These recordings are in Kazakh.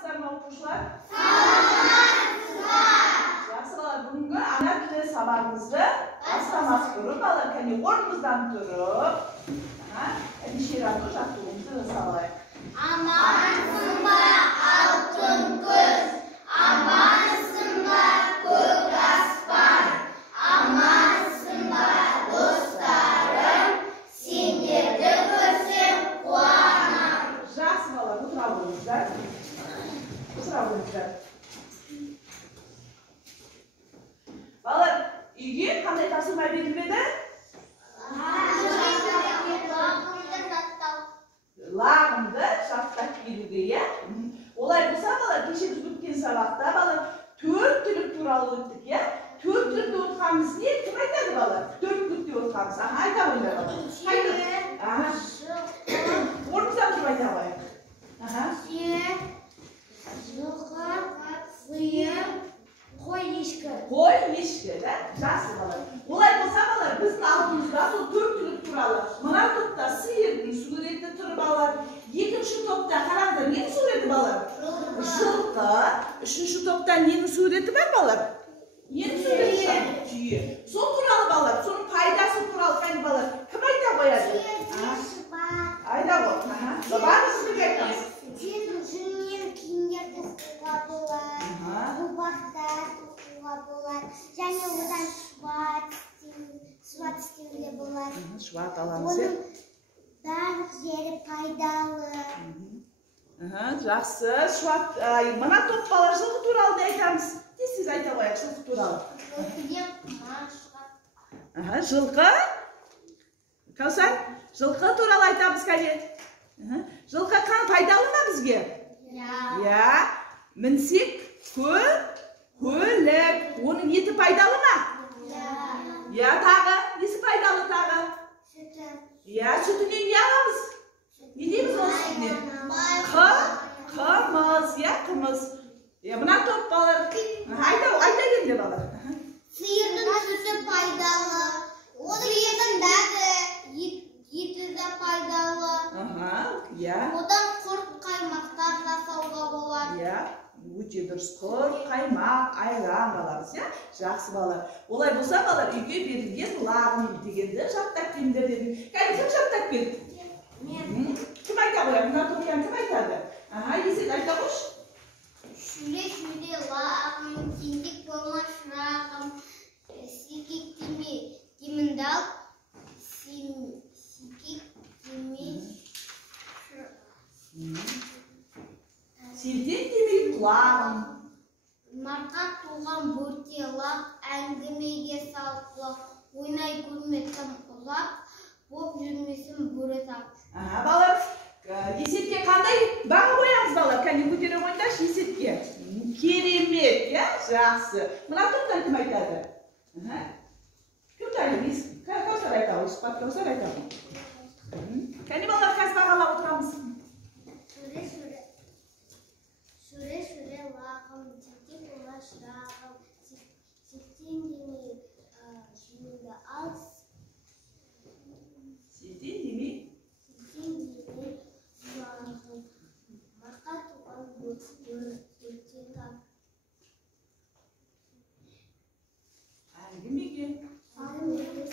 Саламатсыздар ма оқушылар? Саламатсыздар. Жақсы балалар, бүгінгі ана тілі сабағымызды бастамас бұрын балалар, кәне орнымыздан тұрып, ширату жаттығуымызды жасалайық. Амансың ба, алтын күз, амансың ба, көк аспан, амансың ба, достарым, сендерді көрсем қуанам. Жақсы балалар, отыра болыңыздар. Балалар, үйге қандай тапсырма берілмеді? Лағымды жаттап келуге, иә? Олай болса, балалар, кеше біз өткен сабақта, балалар, 4 түлік туралы өттік, иә? 4 түлікте отқанымыз не? Кім айтады, балалар? 4 түлікте отқанымыз. Айта ойындар, балалар. Орнымыздан тұрып айта қойайық. Жылқы, сиыр, қой, ешкі. Қой, ешкі, да? Жақсы балалар. Олай болса, балалар, біздің алдымызда сол 4 түлік туралы. Мына топта сиырдың суреті тұр, балалар. Екінші топта қараңдар, ненің суреті, балалар? Жылқы. Үшінші топта ненің суреті бар, балалар? Ненің суреті бар? Түйе. Сол туралы, балалар, соның пайдасы туралы қайын, балалар. Кім айта қояды? Айда ғой. Бабаңыз бірге айтамыз. Жүннен киімдерді тоқуға болады, рубақтар тоқуға болады, және одан шұбат істеуге болады. Шұбат аламыз, оның барлық жері пайдалы. Жақсы. Шұбат, мына топ балалар жылқы туралы не айтамыз? Тез айта қояйық жылқы туралы. Жылқы? Каусар, жылқы туралы айтамыз кәне. Жылқы қан пайдалы ма бізге? Иә. Мінсек көлік. Оның еті пайдалы ма? Иә, тағы. Несі пайдалы тағы? Сүті. Иә, сүтінен не аламыз? Не дейміз ол сүтінен? Қымыз. Иә, қымыз. Мына топ балалар. Айта келді балалар. Сиырдың сүті пайдалы. Сиырдың бәді, еті де пайдалы. Одан құрт қаймақтар жасауға болады. Иә, өте дұрыс. Құрт, қаймақ, айран аламыз, иә? Жақсы балалар. Олай болса, балалар, үйге берілген лағым дегенді жаттап келіңдер дедім. Кәне, кім жаттап келді? Мен. Кім айта қояды? Мына топтан кім айтады? Есет айта қойшы. Шүре лағым, теңдік болма шырағым, секек деме, демінді ал, секек деме, Сентен демей құлағым. Марқа туған бөрте лақ, әңгімеге сал құлақ, ойнай көрме тым ұзақ, боп жүрмесін бөрі тап. Балалар, есетке қандай баға қоямыз, балалар? Кәне көтере қойыңдаршы есетке. Керемет, иә? Жақсы. Мына топтан кім айтады? Кім тәліміз? Кәусар айтады, Шұпат Кәусар айтады. Кәне балалар, қазір бағалап отырамыз. Шүре лағым, тектен ола шырағым, сектен демей жүйінді ал. Сентен демей? Сектен демей лағым, марқа туған бөрте тап. Әңгімеге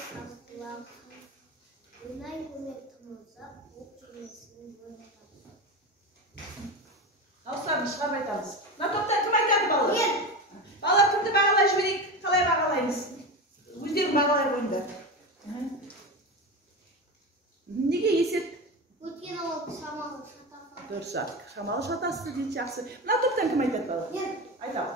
сал құлақ, ойнай көме тым ұзақ, боп жүрмесін бөрі тап. Дауыстарын шығарып айтамыз. Мына топтан кім айтады, балалар? Мен. Балалар, кімді бағалай жіберейік? Қалай бағалаймыз? Өздерің бағалай қойыңдар. Неге есет? Өткен ол шамалы шатасы. Дұрыс, шамалы шатасы дейді, жақсы. Мына топтан кім айтады, балалар? Мен. Айтады.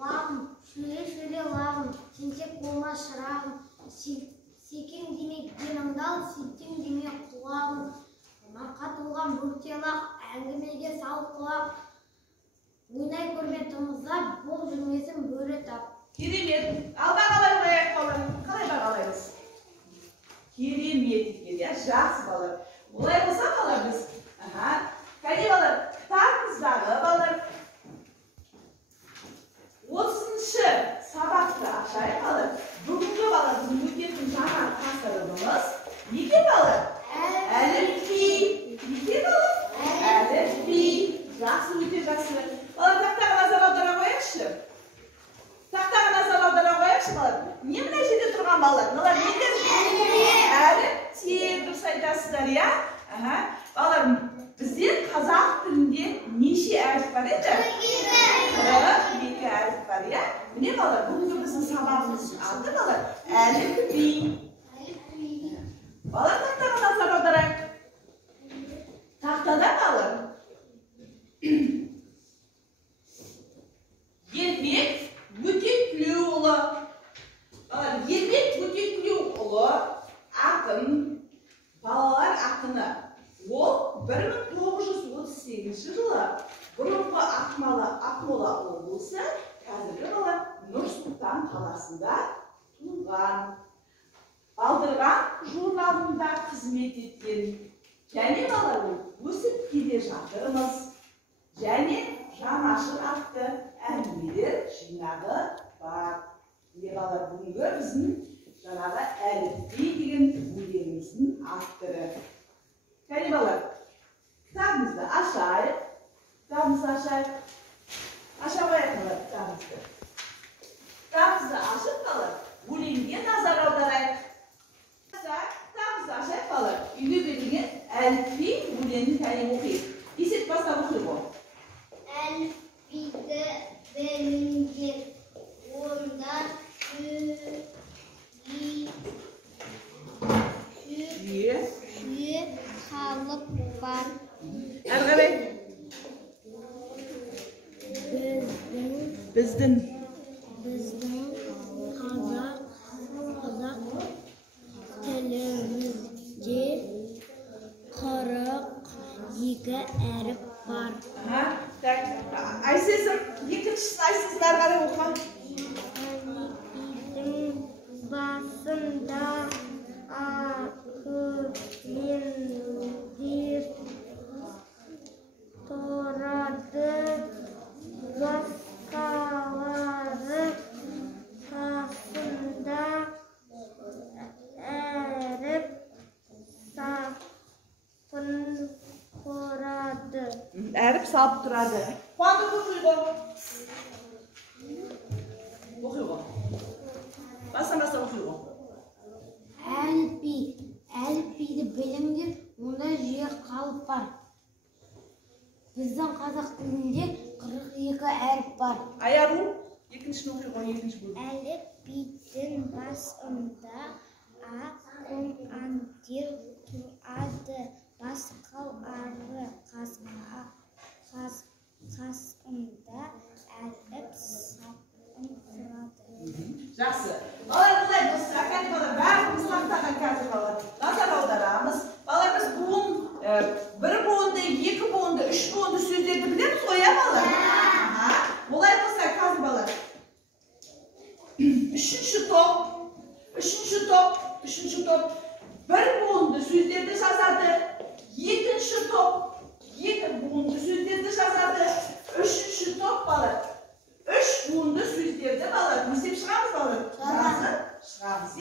Лағым, шүре лағым, тентек болма шырағым, секең демей деміңді ал, сектен демей құлағым. Марқа туған бөрте лақ, әңгімеге сал құлақ, ойнай көрме тым ұзақ, боп жүрмесін бөрі тап. Керемет. Ал бағалай қояйық, балалар. Қалай бағалаймыз? Керемет екен, иә? Жақсы, балалар. Олай болса, балалар, біз. Кәне, балалар, кітабымыздағы, балалар, 30-шы сабақты ашайық, балалар. Бүгінгі, балалар, біздің өтетін жаңа тақырыбымыз неге, балалар? Әліпби. Неге, балалар? Әліпби. ko'rasizlar ya. Bolalar, bizde Қазақ tilinde neçe әріп var edi? 42 әріп var ya. Mine bolalar, bugün bizim sabahımız adı bolalar. Әліпби. Bolalar taxtaga nazar audarak. Taxtada bolalar. Ермек Бөтеклеуұлы. Ермек Бөтеклеуұлы ақын, балалар ақыны. Ол 1938 жылы бұрынғы Ақмола облысы, қазіргі Нұр-Сұлтан қаласында туылған. Балдырған журналында қызмет еткен. Және балалар өсіп келе жатырмыз. Және Жанашыр атты әңгімелер жинағы бар. Балалар, бүгінгі біздің жаңағы әліпби деген өлеңіміздің авторы. Кәне балалар, кітабымызды ашайық. Аша қояйық балалар кітабымызды. Кітабымызды ашып балалар, өлеңге назар аударайық. Кітабымызды ашайық балалар, үйде берілген әліпби өлеңін кәне оқиық. Есеп бастап оқиық. Әліпбиді бөлінген онда жүйе қалып бар. Әрі қарай. Біздің қазақ тілімізде 42 әріп бар. Айсесім, екіншісін айсесін әрі қарай оқы. Әліпбидің басында ақылендер тұрады, басқалары қасында әріп сапын құрады. Әріп салып тұрады. Қуандық оқиғы. Бастан оқиғы. Әліпбиді біліңдер, онда жүйе қалып бар. Біздің қазақ тілінде 42 әріп бар. Аяру, екіншісін оқиғы, екінші бөлім. Әліпбидің басында ақылендер тұрады, басқалары қасында әріп сапын құрады. Жақсы. Балалар, бұлай достар, әкәне балалар, бәріміз тақтаған қазір балалар. Назар аударамыз. Балалар, біз буын, бір буынды, екі буынды, үш буынды сөздерді білеміз ғой, я балалар? Олай болса, қазір балалар. Үшінші топ, бір буынды сөздерді жазады. Екінші топ, екі буынды сөздерді жазады. Үшінші топ балалар. Үш буынды сөздерді балалар. Несеп шығамыз балалар? Шығамыз, е?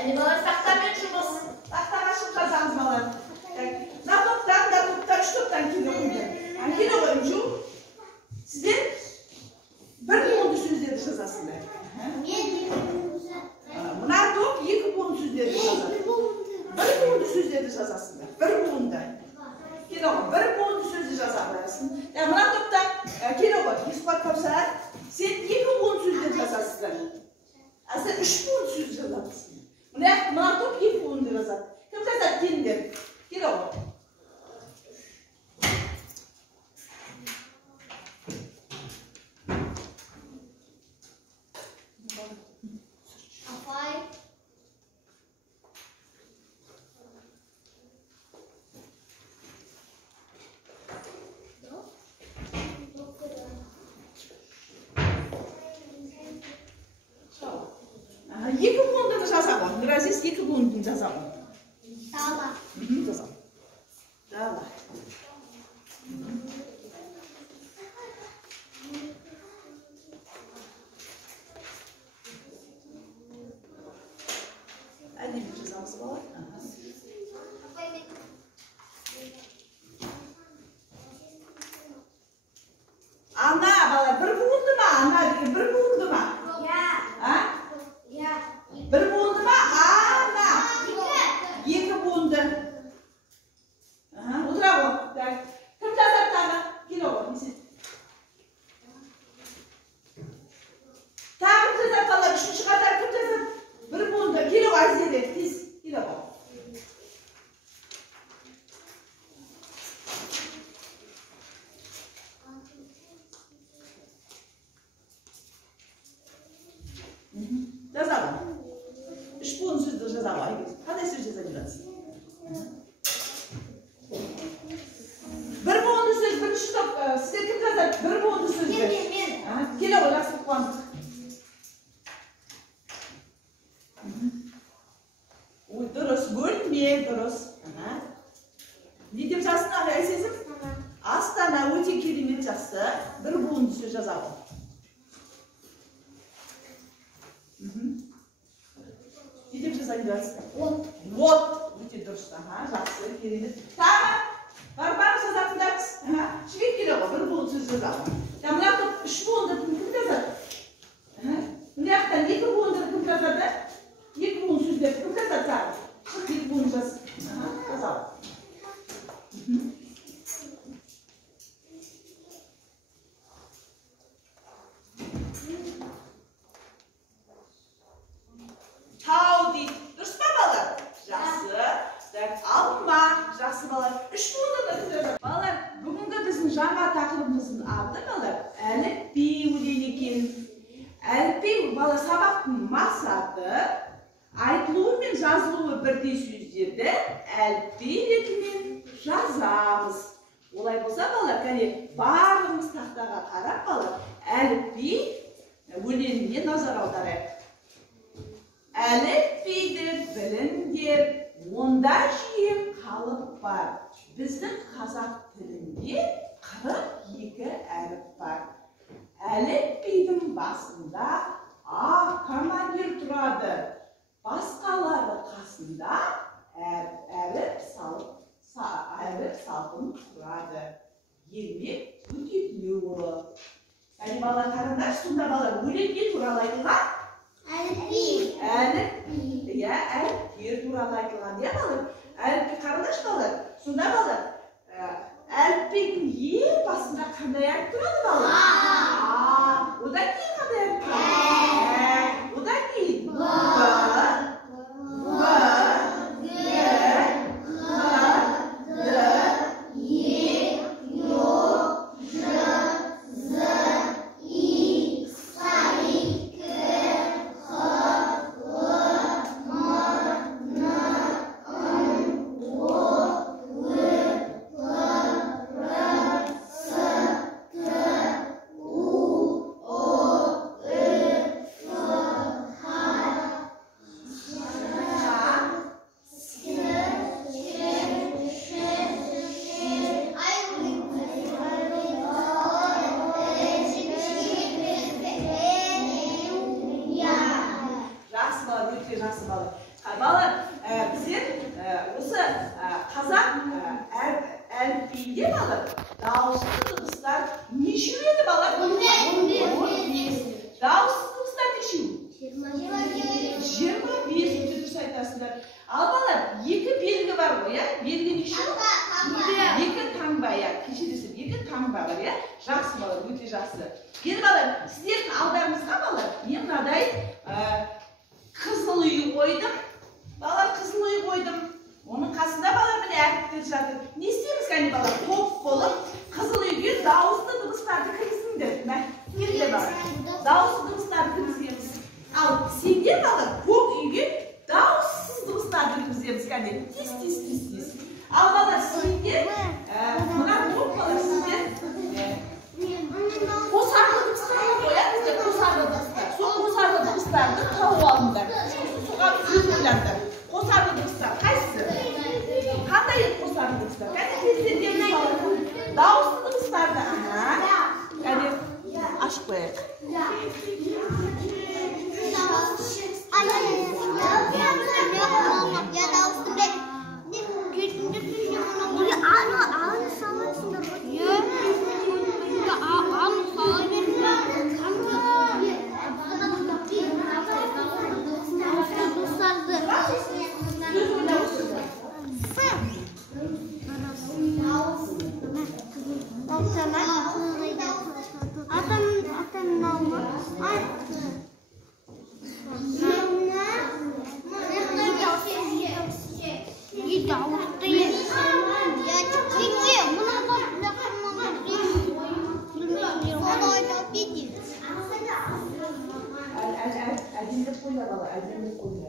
Әне балалар, тақтамен жұмыс. Тақтаға шығып жазамыз балалар. На топтан, үш топтан келе қойды. Келе қойым жу. Сіздер бір буынды сөздерді жазасыңдар. Мына топ екі буынды сөздерді жазады. Бір буынды сөздерді жазасыңдар. Бір буынды. Келе ғой, бір буынды сөзді жазасың. Мына топта келе ғой, Есқуат Кәусар, сен екі буынды сөздерді жазасыңдар. Сен үш буынды сөзді жазасың. Мына топ екі буынды жазады. Кім жазады? Келіңдер. Келе ғой. Екі буындыны жазамын. Нұразиз екі буындыны жазамын. Дала. Жазамын. Дала. Әдемі жазамыз балар. Ана балар, бір буынды ма? Ана деген бір буынды ма? Бір буынды ма? Ана. Екі сөзді жаза алайық. Қандай сөз жаза бересіз? Bir буынды сөз, бірінші топ, сіздер кім жазады? Bir буынды сөзді. Мен. Келе ғой, жақсы қуандық. Ой, дұрыс, бөлме, дұрыс. Не деп жазсын аға, әсесім? Астана өте керемет жақсы. Bir буынды сөз жазады. Не деп жазайын жазсын? Вот. Өте дұрыс, жақсы, керемет. Тағы? Бар жазатындарыз. Швед келе ғой, bir буын сөз жазады. Мына топ 3 буынды кім жазады? Мына жақтан 2 буынды кім жазады? 2 буын сөздер кім жазады тағы? 2 буын жазады. Тау дейді. Дұрыс па балалар? Жақсы. Алма. Жақсы балалар. 3 буынды да кім жазады? Балалар, бүгінгі біздің жаңа тақырыбымыздың аты балалар әліпби өлең екен. Әліпби балалар сабақтың мақсаты айтылуы мен жазылуы бірдей сөздерді әліпби ретімен жазамыз. Олай болса балалар, кәне барлығымыз тақтаға қарап балалар әліпби өлеңіне назар аударайық. Әліпбиді біліңдер, онда жиі қалып бар. Біздің қазақ тілінде 42 әріп бар. Әліпбидің басында А командир тұрады. Басқалары қасында әріп салқын тұрады. Ермек өтетілеуі. Әне балалар қараңдар, сонда балалар өлеңге туралы айтылған? Әліпби. Әліптер туралы айтылған, иә балалар? Әліпби қараңдаршы балалар. Сонда балалар, әліпбидің ең басында қандай әріп тұрады балалар? Одан кейін қандай әріп тұрады? Одан кейін балалар, біздер осы қазақ әліпбиінде балалар дауысты дыбыстар нешеу еді балалар? 15. Дауысты дыбыстар нешеу? 25. Өте дұрыс айтасыздар. Ал балалар, 2 белгі бар ғой, иә? Белгі нешеу? 2 таңба, иә. Кешіресіз, 2 таңба бар, иә? Жақсы балалар, өте жақсы. Енді балалар, сіздердің алдарыңызға балалар, мен мынадай қызыл үй қойдым. Балалар, қызыл үй қойдым. Оның қасында балалар міне әріптер жатыр. Не істейміз кәне балалар? Топ болып, қызыл үйге дауысты дыбыстарды кіргізіңдер. Келді балалар. Дауысты дыбыстарды кіргіземіз. Ал сендер балалар, көк үйге дауыссыз дыбыстарды кіргіземіз кәне. Тез. Ал балалар, сендер, мына топ балалар, сендер қосарлы дыбыстарды қоямыздар, қосарлы дыбыстар. Сол қосарлы дыбыстарды тауып алыңдар. Соған сөз ойлаңдар. Қосарлы дыбыстар қайсысы? Қандай еді қосарлы дыбыстар? Кәне кездерге мысалы дауысты дыбыстарды кәне ашып қояйық. Әдемі қойла бала, әдемі қойла.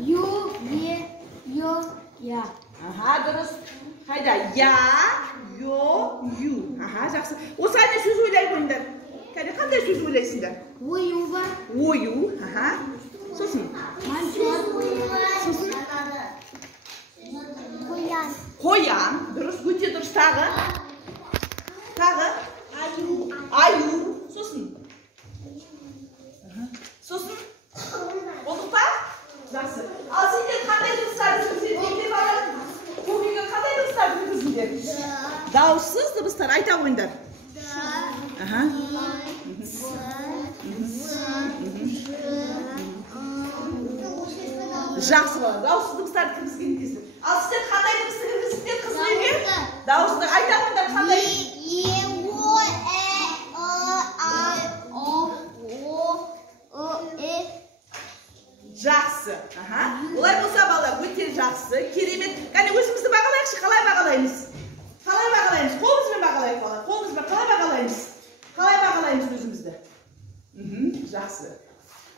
Yu, ye, yo, ya. Aha, dürüst. Hayda, ya, yo, yu. Aha, жақсы. Осы айда сөз ойлай қойыңдар. Қандай сөз ойлайсыңдар? Ою бар. Ою, aha. Сосын? Сосын? Қоян. Қоян, дұрыс, өте дұрыс. Тағы? Тағы? Аю. Аю. Сосын? Сосын? Болдық па? Жақсы. Ал сендер қандай дыбыстарды сөздерге барасың? Көмегі қандай дыбыстарды жүргізіңдер? Дауыссыз дыбыстар айта қойыңдар. Аха. Жақсы болады. Дауыссыз дыбыстарды кіргізген кезде. Ал сіздер қандай дыбысты кіргізсіңдер қызмеге? Дауысты айта қойыңдар қандай? Жақсы. Аха. Олай болса балалар, өте жақсы, керемет. Қане өзімізді бағалайықшы, қалай бағалаймыз? Қалай бағалаймыз? Қолымызбен бағалайық балалар. Қолымызбен қалай бағалаймыз? Қалай бағалаймыз өзімізді? Жақсы.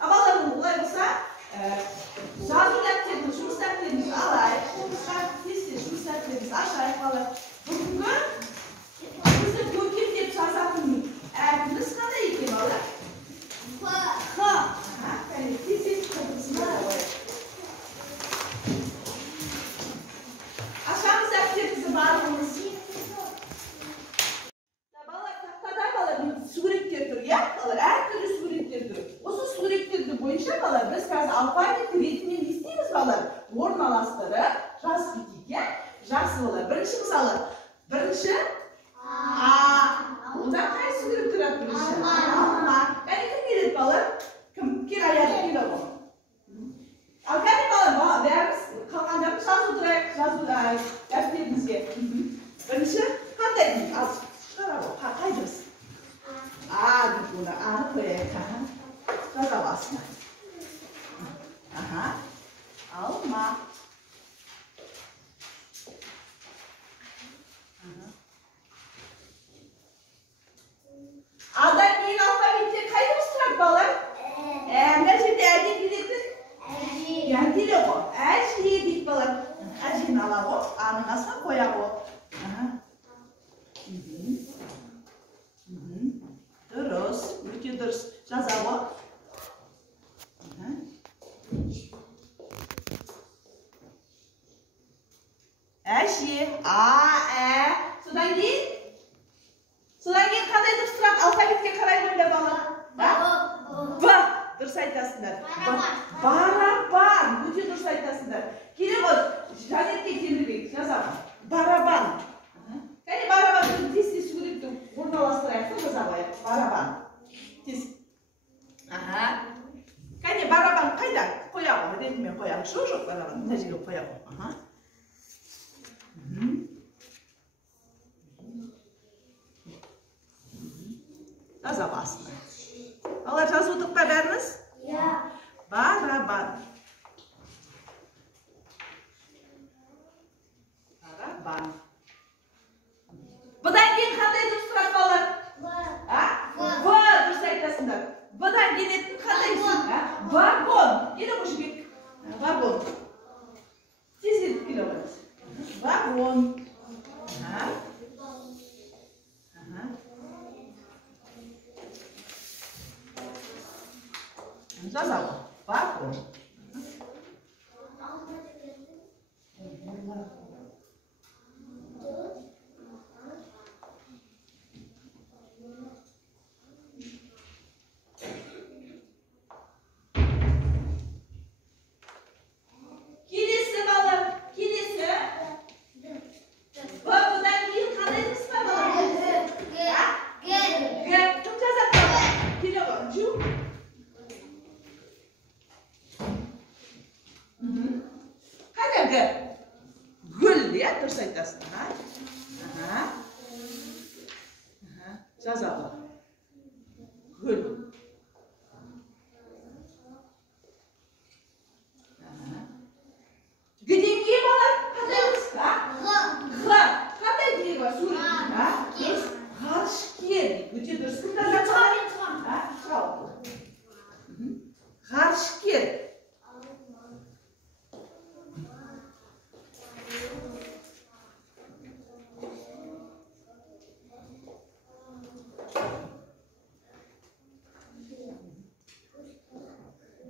Балалар, олай болса, жазу дәптерін, жұмыс дәптерімізді алайық. Қолымызға тез-тез жұмыс дәптерімізді ашайық балалар. Бүгінгі бізді көркемдеп жазатын әрпіміз қандай екен балалар? Х. Тез-тез қырмызына қойып. Ашамыз дәптерімізді барлығымыз. Балалар, тақтада балалар суреттер тұр, иә? Балалар, әртүрлі суреттер тұр. Осы суреттерді бойынша балалар, біз қазір алфавит ретімен не істейміз балалар? Орналастырып, жазып кетейік, иә? Жақсы балалар. Бірінші мысалы, бірінші А. Онда қай сурет тұрады бірінші? Алма. Кәне кім келеді балалар? Кім? Кел аяғы келі ғой. Ал кәне балалар, бәріміз қалғандарын жазу тұрайық, жазу дәптерімізге. Бірінші қандай деймін? Ал шығара ғой, қай дұрыс? А деп оны ары қояйық. Жаза басына. Аха. Алма. Алдан кейін алфавитте қай дыбыс тұрады балалар? Мына жерде әже келетін? Әже келе ғой. Әже дейді балалар. Әжені ала ғой, аның астына қоя ғой. Дұрыс, өте дұрыс. Жаза ғой. Әже, содан кейін? Содан кейін қандай дұрыс тұрады? Алфавитке қарай қойыңдар балалар. Б. Дұрыс айтасыңдар. Барабан. Өте дұрыс айтасыңдар. Келе ғой, Жанетке Темірбек жазамын. Барабан. Кәне барабанды тез-тез суретті орналастырайық, жаза қояйық. Барабан. Тез. Аха. Кәне барабан қайда? Қоя ғой, ретімен қояғы. Жоқ барабан. Мына жерге қоя ғой. Аха. Жаза басына. Алар жазып отырып па бәріміз? Иә. Барабан. Барабан. Бұдан кейін қандай дұрыс тұрады балалар? В. Дұрыс айтасыңдар. Бұдан келетін қандай сөз? Вагон. Келе ғой жібек. Вагон. Тез етіп келе қойыңыз. 10. Жазалы. Бар 10. Gül ya, dürüst aytasın. Жазалы. Gül. Gidingi balar qandaymiz? Qanday deydi va suratda? G'arshker. O'ta dürüst G'arshker.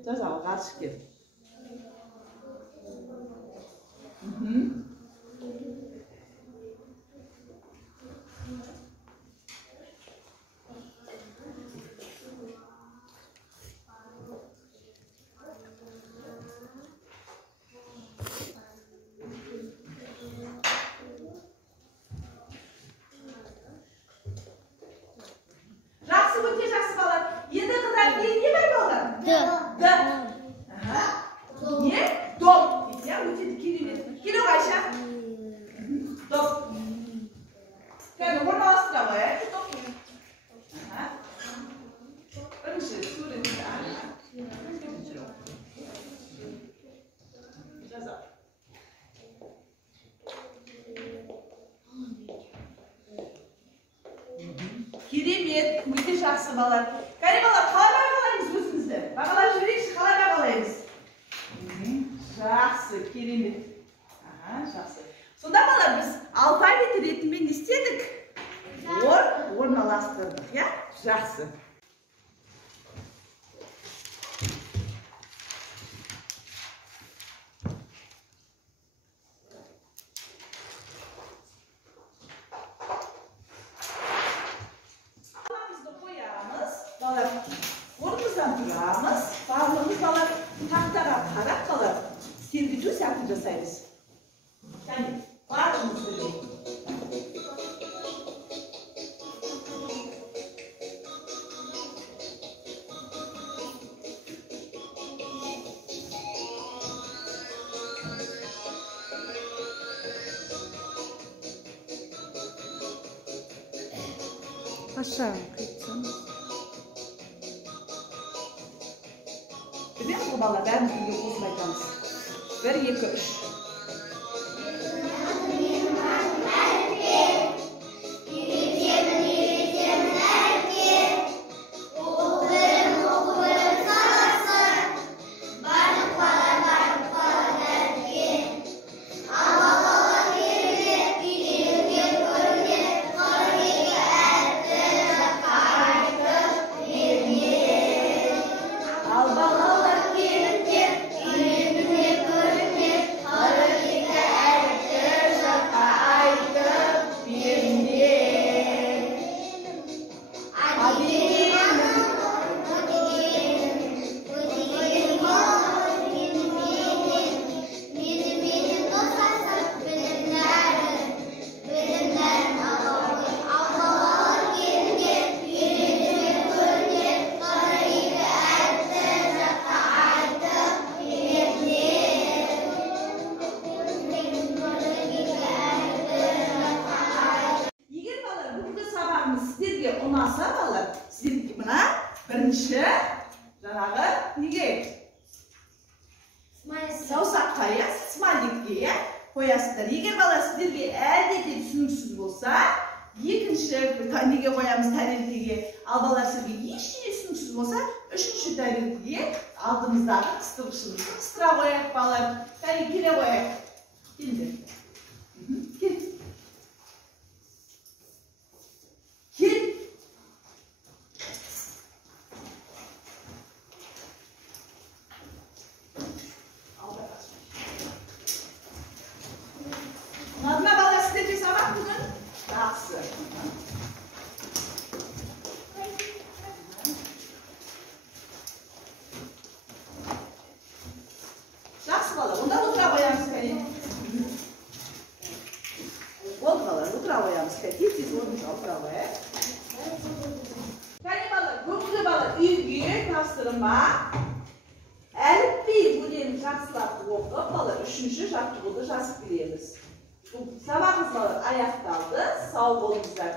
Жазалы G'arshker. Жақсы, өте жақсы балалар. Енді қыздар не бар балалар? Д. Не? Доп. Өте керемет. Келе Айша. Доп. Кәні орналастыра қояйық. Доп. Бірінші суретті. Жазал. Керемет, өте жақсы балалар. Кәне балалар, қалай бағалаймыз өзімізді? Бағалап жіберейікші, қалай бағалаймыз? Жақсы, керемет. Жақсы. Сонда балалар, біз алфавит ретімен не істедік? Орналастырдық, я? Жақсы. Orumuzdan durağımız, bağlamamız balar tahtara para kalır. Sirgücü saklı жасаймыз. Yani bağlamamız böyle. Aşağı kıyıtsanız. Biliyor musun bala, ben bugün bozmayacağız. 1, 2, 3. Ondan sonra sizin buna birinci жаңағы неге саусаққа смайликке қоясыздар. Егер бала сіздерге әлде де түсініксіз болса, екінші неге қоямыз тарелкеге, ал бала сіздерге ештеңе түсініксіз болса, үшінші тарелкеге алдымыздағы қыстырғышымызды қыстыра қояйық балалар. Келе қояйық. Келіңдер. үйге тапсырма әліпби бөлімін жақсылап оқып, балалар 3-ші жаттығуды жазып келеміз. Сабағымыз аяқталды. Сау болыңыздар.